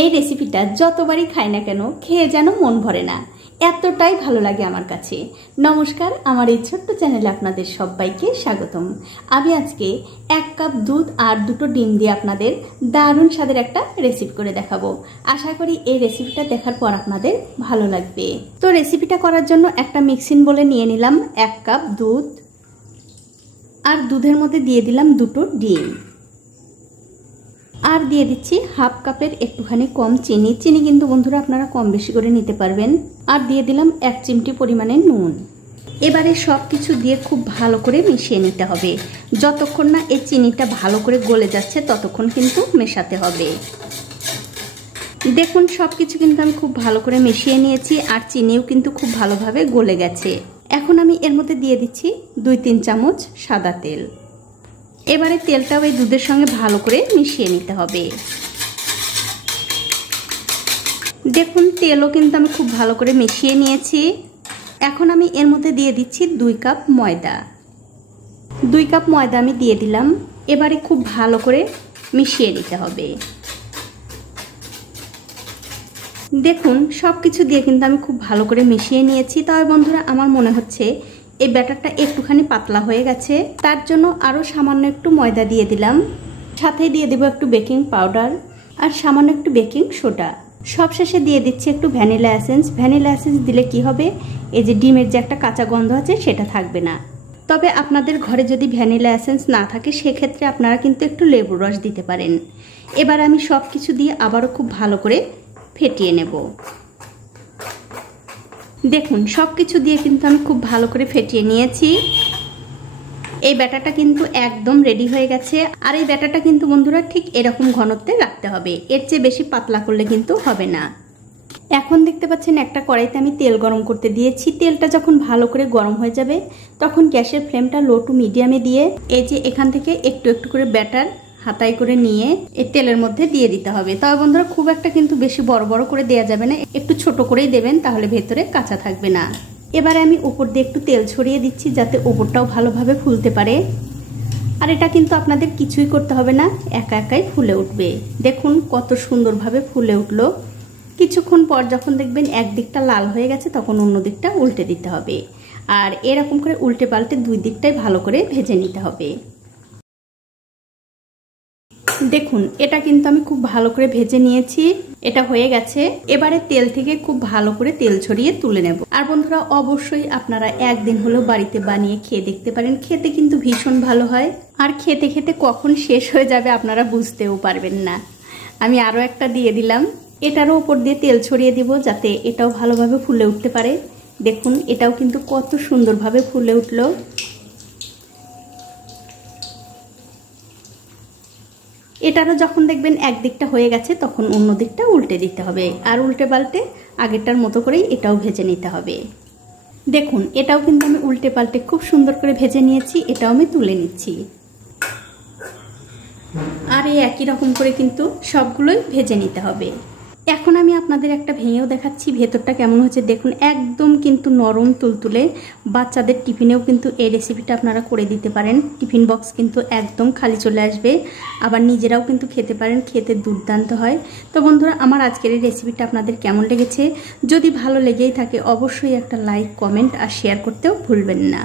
এই রেসিপিটা যতবারই খাই না কেন খেয়ে যেন মন ভরে না, এতটাই ভালো লাগে আমার কাছে। নমস্কার, আমার এই ছোট্ট চ্যানেলে আপনাদের সবাইকে স্বাগতম। আমি আজকে 1 কাপ দুধ আর 2টো ডিম দিয়ে আপনাদের দারুণ স্বাদের একটা রেসিপি করে দেখাবো। আশা করি এই রেসিপিটা দেখার পর আপনাদের ভালো লাগবে। তো রেসিপিটা করার জন্য একটা মিক্সিং বলে নিয়ে নিলাম 1 কাপ দুধ, আর দুধের মধ্যে দিয়ে দিলাম 2টো ডিম, আর দিয়ে দিচ্ছি হাফ কাপের একটুখানি কম চিনি। চিনি কিন্তু বন্ধুরা আপনারা কম বেশি করে নিতে পারবেন। আর দিয়ে দিলাম 1 চিমটি পরিমাণে নুন। এবারে সব কিছু দিয়ে খুব ভালো করে মিশিয়ে নিতে হবে। যতক্ষণ না এই চিনিটা ভালো করে গলে যাচ্ছে ততক্ষণ কিন্তু মেশাতে হবে। দেখুন সব কিছু কিন্তু আমি খুব ভালো করে মিশিয়ে নিয়েছি, আর চিনিও কিন্তু খুব ভালোভাবে গলে গেছে। এখন আমি এর মধ্যে দিয়ে দিচ্ছি 2-3 চামচ সাদা তেল। এবারে তেলটাও এই দুধের সঙ্গে ভালো করে মিশিয়ে নিতে হবে। দেখুন তেলও কিন্তু আমি খুব ভালো করে মিশিয়ে নিয়েছি। এখন আমি এর মধ্যে দিয়ে দিচ্ছি 2 কাপ ময়দা। 2 কাপ ময়দা আমি দিয়ে দিলাম। এবারে খুব ভালো করে মিশিয়ে নিতে হবে। দেখুন সব কিছু দিয়ে কিন্তু আমি খুব ভালো করে মিশিয়ে নিয়েছি। তবে বন্ধুরা আমার মনে হচ্ছে এই ব্যাটারটা একটুখানি পাতলা হয়ে গেছে, তার জন্য আরও সামান্য একটু ময়দা দিয়ে দিলাম। সাথে দিয়ে দেবো একটু বেকিং পাউডার আর সামান্য একটু বেকিং সোডা। সবশেষে দিয়ে দিচ্ছি একটু ভ্যানিলা এসেন্স। ভ্যানিলা এসেন্স দিলে কি হবে, এই যে ডিমের যে একটা কাঁচা গন্ধ আছে সেটা থাকবে না। তবে আপনাদের ঘরে যদি ভ্যানিলা এসেন্স না থাকে সেক্ষেত্রে আপনারা কিন্তু একটু লেবুর রস দিতে পারেন। এবার আমি সব কিছু দিয়ে আবারও খুব ভালো করে ফেটিয়ে নেব। দেখুন সব কিছু দিয়ে কিন্তু আমি খুব ভালো করে ফেটিয়ে নিয়েছি। এই ব্যাটারটা কিন্তু একদম রেডি হয়ে গেছে। আর এই ব্যাটারটা কিন্তু বন্ধুরা ঠিক এরকম ঘনত্বে রাখতে হবে, এর চেয়ে বেশি পাতলা করলে কিন্তু হবে না। এখন দেখতে পাচ্ছেন একটা কড়াইতে আমি তেল গরম করতে দিয়েছি। তেলটা যখন ভালো করে গরম হয়ে যাবে তখন গ্যাসের ফ্লেমটা লো টু মিডিয়ামে দিয়ে এই যে এখান থেকে একটু একটু করে ব্যাটার হাতায় করে নিয়ে এই তেলের মধ্যে দিয়ে দিতে হবে। তবে বন্ধুরা খুব একটা কিন্তু বেশি বড় বড় করে দেওয়া যাবে না, একটু ছোট করেই দেবেন, তাহলে ভেতরে কাঁচা থাকবে না। এবারে আমি উপর দিয়ে একটু তেল ছড়িয়ে দিচ্ছি যাতে উপরটাও ভালোভাবে ফুলতে পারে। আর এটা কিন্তু আপনাদের কিছুই করতে হবে না, একা একাই ফুলে উঠবে। দেখুন কত সুন্দরভাবে ফুলে উঠলো। কিছুক্ষণ পর যখন দেখবেন একদিকটা লাল হয়ে গেছে তখন অন্য দিকটা উল্টে দিতে হবে। আর এরকম করে উল্টে পাল্টে 2 দিকটাই ভালো করে ভেজে নিতে হবে। দেখুন এটা কিন্তু আমি খুব ভালো করে ভেজে নিয়েছি, এটা হয়ে গেছে। এবারে তেল থেকে খুব ভালো করে তেল ছড়িয়ে তুলে নেব। আর বন্ধুরা অবশ্যই আপনারা একদিন হলেও বাড়িতে বানিয়ে খেয়ে দেখতে পারেন, খেতে কিন্তু ভীষণ ভালো হয়। আর খেতে খেতে কখন শেষ হয়ে যাবে আপনারা বুঝতেও পারবেন না। আমি আরও একটা দিয়ে দিলাম, এটারও উপর দিয়ে তেল ছড়িয়ে দিব যাতে এটাও ভালোভাবে ফুলে উঠতে পারে। দেখুন এটাও কিন্তু কত সুন্দরভাবে ফুলে উঠলো। এটারও যখন দেখবেন একদিকটা হয়ে গেছে তখন অন্য দিকটা উল্টে দিতে হবে। আর উল্টে পাল্টে আগেরটার মতো করেই এটাও ভেজে নিতে হবে। দেখুন এটাও কিন্তু আমি উল্টে পাল্টে খুব সুন্দর করে ভেজে নিয়েছি, এটাও আমি তুলে নিচ্ছি। আর এই একই রকম করে কিন্তু সবগুলোই ভেজে নিতে হবে। এখন আমি আপনাদের একটা ভেঙেও দেখাচ্ছি ভেতরটা কেমন হচ্ছে। দেখুন একদম কিন্তু নরম তুলতুলে। বাচ্চাদের টিফিনেও কিন্তু এই রেসিপিটা আপনারা করে দিতে পারেন। টিফিন বক্স কিন্তু একদম খালি চলে আসবে, আবার নিজেরাও কিন্তু খেতে পারেন, খেতে দুর্দান্ত হয়। তো বন্ধুরা আমার আজকের এই রেসিপিটা আপনাদের কেমন লেগেছে, যদি ভালো লেগেই থাকে অবশ্যই একটা লাইক, কমেন্ট আর শেয়ার করতেও ভুলবেন না।